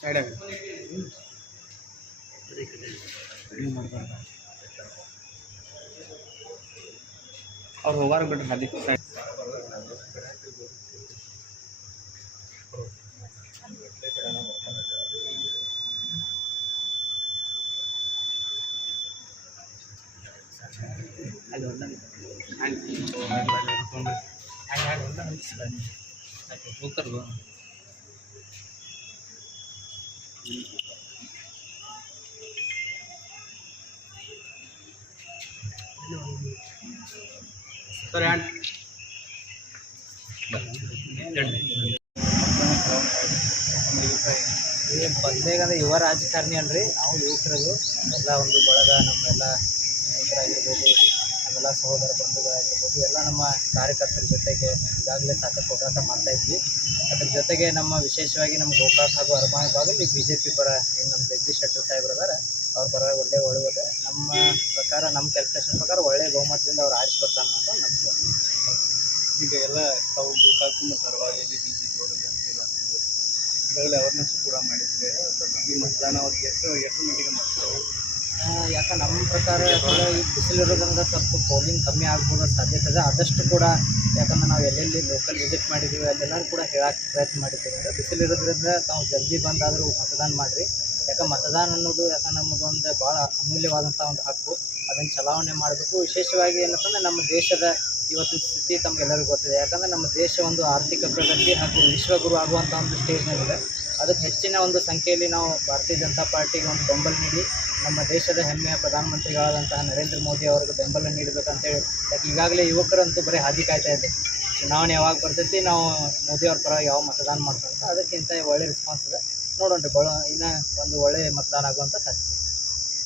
Side ಅವ್ರು ಹೋಗಾರ ಬಿಡ್ರಿ ಅದಕ್ಕೆ ಸೈಡ್ ಅಲ್ಲಿ ಹೋಗ್ತಾರ ಸರ್ ಬಂದೇಗಂದ್ರೆ ಯುವ ರಾಜಕಾರಣಿ ಅಲ್ರಿ. ನಾವು ಯುವಕರದು ಎಲ್ಲ ಒಂದು ಬಳಗ, ನಮ್ಮೆಲ್ಲ ಸ್ನೇಹಿತರಾಗಿರ್ಬೋದು, ನಮ್ಮೆಲ್ಲ ಸಹೋದರ ಬಂಧುಗಳಾಗಿರ್ಬೋದು, ಎಲ್ಲ ನಮ್ಮ ಕಾರ್ಯಕರ್ತರ ಜೊತೆಗೆ ಈಗಾಗಲೇ ಸಾಕಷ್ಟು ಹೋರಾಟ ಮಾಡ್ತಾಯಿದ್ವಿ. ಅದ್ರ ಜೊತೆಗೆ ನಮ್ಮ ವಿಶೇಷವಾಗಿ ನಮ್ಮ ಗೋಕಾಕ್ ಹಾಗೂ ಅರಮಾಣಿ ಭಾಗದಲ್ಲಿ BJP ಪರ ಏನು ನಮ್ಮ ಜಗದೀಶ್ ಶೆಟ್ಟರ್ ಸಾಹೇಬ್ರು ಅದಾರ, ಅವ್ರ ಪರ ಒಳ್ಳೆಯದು. ನಮ್ಮ ಪ್ರಕಾರ, ನಮ್ಮ ಕ್ಯಾಲ್ಕುಲೇಷನ್ ಪ್ರಕಾರ ಒಳ್ಳೆಯ ಬಹುಮತದಿಂದ ಅವ್ರು ಆರಿಸಿ ಬರ್ತಾರೆ ಅನ್ನೋದು ನಂಬಿಕೆ. ಈಗ ಎಲ್ಲ ತಾವು ಗೋಕಾಕ್ ಮತ್ತು ಅರವಾಲಿ BJP ಅವರು ಜಾಸ್ತಿ ಈಗಾಗಲೇ ಅವೇರ್ನೆಸ್ ಕೂಡ ಮಾಡಿದ್ರೆ ಈ ಮತದಾನ ಅವ್ರಿಗೆ ಎಷ್ಟು ಮಟ್ಟಿಗೆ ಮಾಡ್ತಾರೆ? ಯಾಕೆ ನಮ್ಮ ಪ್ರಕಾರ ಈ ಬಿಸಿಲಿರೋದ್ರಿಂದ ಸ್ವಲ್ಪ ಪೋಲಿಂಗ್ ಕಮ್ಮಿ ಆಗ್ಬೋದೋ ಸಾಧ್ಯತೆ ಇದೆ. ಆದಷ್ಟು ಕೂಡ ಯಾಕಂದ್ರೆ ನಾವು ಎಲ್ಲೆಲ್ಲಿ ಲೋಕಲ್ ವಿಸಿಟ್ ಮಾಡಿದ್ದೀವಿ ಅಲ್ಲೆಲ್ಲರೂ ಕೂಡ ಹೇಳಕ್ಕೆ ಪ್ರಯತ್ನ ಮಾಡಿದ್ದೀವಿ. ಅಂದರೆ ಬಿಸಿಲಿರೋದ್ರಿಂದ ತಾವು ಜಲ್ದಿ ಬಂದಾದರೂ ಮತದಾನ ಮಾಡಿರಿ. ಯಾಕೆ ಮತದಾನ ಅನ್ನೋದು ನಮಗೊಂದು ಭಾಳ ಅಮೂಲ್ಯವಾದಂಥ ಒಂದು ಹಕ್ಕು. ಅದನ್ನು ಚಲಾವಣೆ ಮಾಡಬೇಕು. ವಿಶೇಷವಾಗಿ ಏನಂತಂದರೆ ನಮ್ಮ ದೇಶದ ಇವತ್ತಿನ ಸ್ಥಿತಿ ತಮಗೆಲ್ಲರಿಗೂ ಗೊತ್ತಿದೆ. ಯಾಕಂದರೆ ನಮ್ಮ ದೇಶ ಒಂದು ಆರ್ಥಿಕ ಪ್ರಗತಿ ಹಾಗೂ ವಿಶ್ವಗುರು ಆಗುವಂಥ ಒಂದು ಸ್ಟೇಜ್ನಲ್ಲಿದೆ. ಅದಕ್ಕೆ ಹೆಚ್ಚಿನ ಒಂದು ಸಂಖ್ಯೆಯಲ್ಲಿ ನಾವು ಭಾರತೀಯ ಜನತಾ ಪಾರ್ಟಿಗೆ ಒಂದು ಬೆಂಬಲ ನೀಡಿ ನಮ್ಮ ದೇಶದ ಹೆಮ್ಮೆಯ ಪ್ರಧಾನಮಂತ್ರಿಗಳಾದಂತಹ ನರೇಂದ್ರ ಮೋದಿ ಅವರಿಗೆ ಬೆಂಬಲ ನೀಡಬೇಕಂತೇಳಿ. ಯಾಕೆ ಈಗಾಗಲೇ ಯುವಕರಂತೂ ಬರೀ ಹಾದಿ ಕಾಯ್ತಾ ಇದೆ, ಚುನಾವಣೆ ಯಾವಾಗ ಬರ್ತೈತಿ, ನಾವು ಮೋದಿಯವ್ರ ಪರ ಯಾವ ಮತದಾನ ಮಾಡ್ಕೊಂತ. ಅದಕ್ಕಿಂತ ಒಳ್ಳೆ ರೆಸ್ಪಾನ್ಸ್ ಇದೆ. ನೋಡೋಣ ಇನ್ನೂ ಒಂದು ಒಳ್ಳೆಯ ಮತದಾನ ಆಗುವಂಥ ಸಾಧ್ಯತೆ.